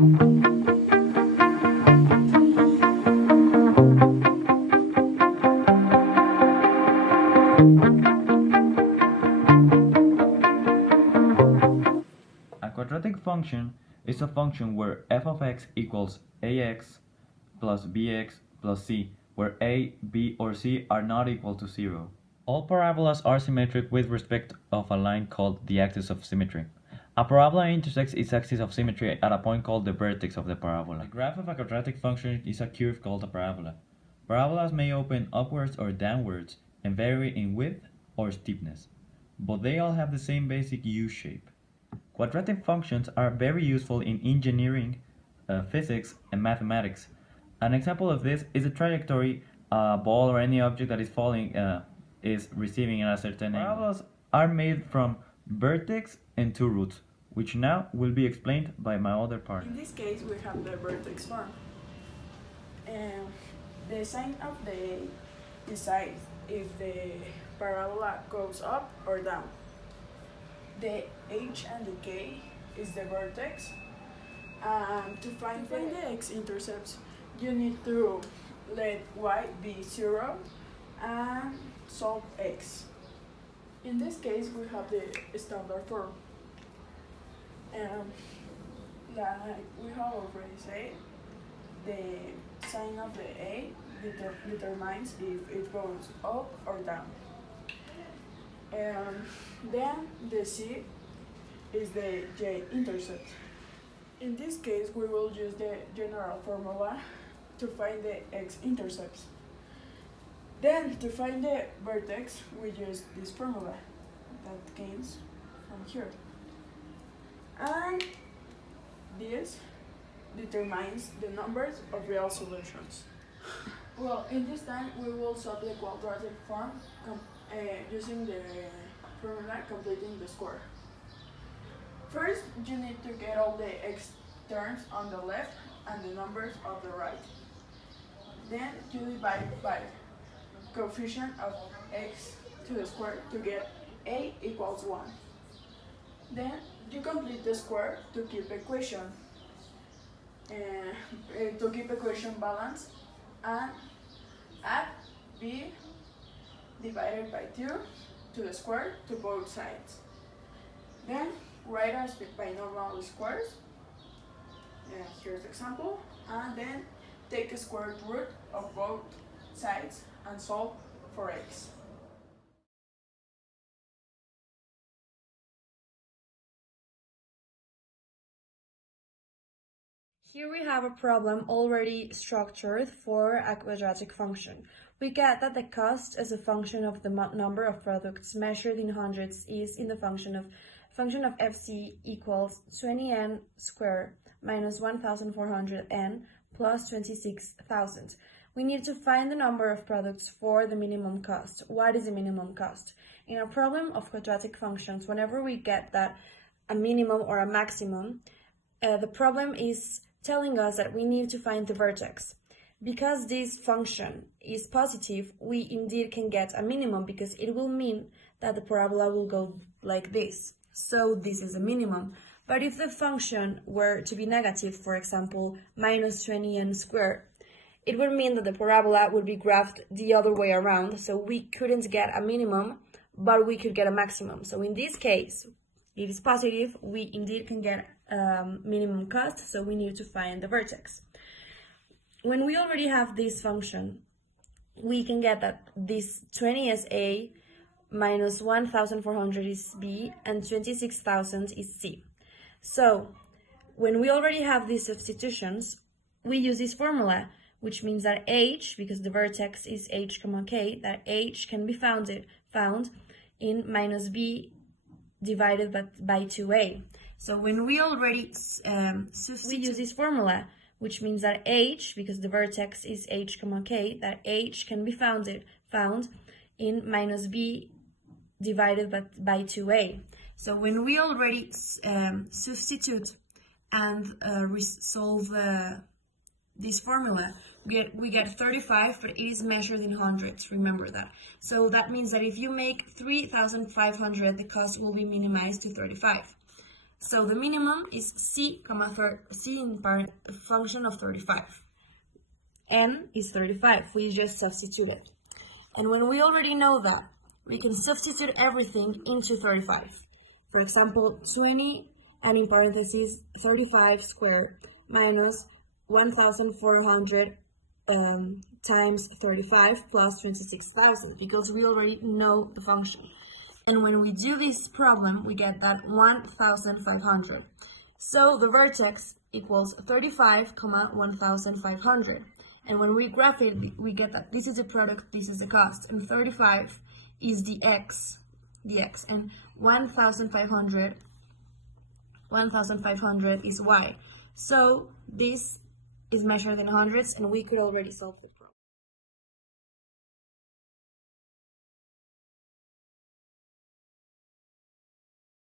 A quadratic function is a function where f of x equals ax plus bx plus c, where a, b, or c are not equal to 0. All parabolas are symmetric with respect of a line called the axis of symmetry. A parabola intersects its axis of symmetry at a point called the vertex of the parabola. The graph of a quadratic function is a curve called a parabola. Parabolas may open upwards or downwards and vary in width or steepness, but they all have the same basic U-shape. Quadratic functions are very useful in engineering, physics, and mathematics. An example of this is the trajectory a ball or any object that is falling is receiving at a certain angle. Parabolas are made from vertex and two roots, which now will be explained by my other partner. In this case, we have the vertex form. The sign of the decides if the parabola goes up or down. The h and the k is the vertex. To find the x-intercepts, you need to let y be 0 and solve x. In this case, we have the standard form. Like we have already said, the sign of the a determines if it goes up or down. Then the c is the j-intercept. In this case, we will use the general formula to find the x-intercepts. Then, to find the vertex, we use this formula that comes from here. And this determines the numbers of real solutions. Well, in this time, we will solve the quadratic form using the formula completing the square. First, you need to get all the x terms on the left and the numbers of the right. Then you divide by coefficient of x to the square to get a equals 1. Then you complete the square to keep equation balanced, and add b divided by 2 to the square to both sides. Then write as binomial squares. Here's the example. And then take the square root of both sides and solve for x. Here we have a problem already structured for a quadratic function. We get that the cost as a function of the number of products measured in hundreds is in the function of fc equals 20n squared minus 1400n plus 26,000. We need to find the number of products for the minimum cost. What is the minimum cost? In a problem of quadratic functions, whenever we get that a minimum or a maximum, the problem is telling us that we need to find the vertex. Because this function is positive, we indeed can get a minimum because it will mean that the parabola will go like this. So this is a minimum. But if the function were to be negative, for example, minus 20n squared, it would mean that the parabola would be graphed the other way around. So we couldn't get a minimum, but we could get a maximum. So in this case, it is positive, we indeed can get minimum cost, so we need to find the vertex. When we already have this function, we can get that this 20 is a, minus 1,400 is b, and 26,000 is c. So when we already have these substitutions, we use this formula, which means that h, because the vertex is h, k, that h can be found in minus b divided by 2a. So when we already we use this formula, which means that h, because the vertex is h, k, that h can be found in minus b divided by 2a. So when we already substitute and resolve this formula, we get 35, but it is measured in hundreds, remember that. So that means that if you make 3,500, the cost will be minimized to 35. So the minimum is c, c in function of 35. N is 35, we just substitute it. And when we already know that, we can substitute everything into 35. For example, 20 and in parentheses 35 squared minus 1,400 times 35 plus 26,000, because we already know the function. And when we do this problem, we get that 1,500. So the vertex equals 35, 1,500. And when we graph it, we get that this is the product, this is the cost, and 35 is the x, and 1,500 is y. So this is measured in hundreds, and we could already solve it.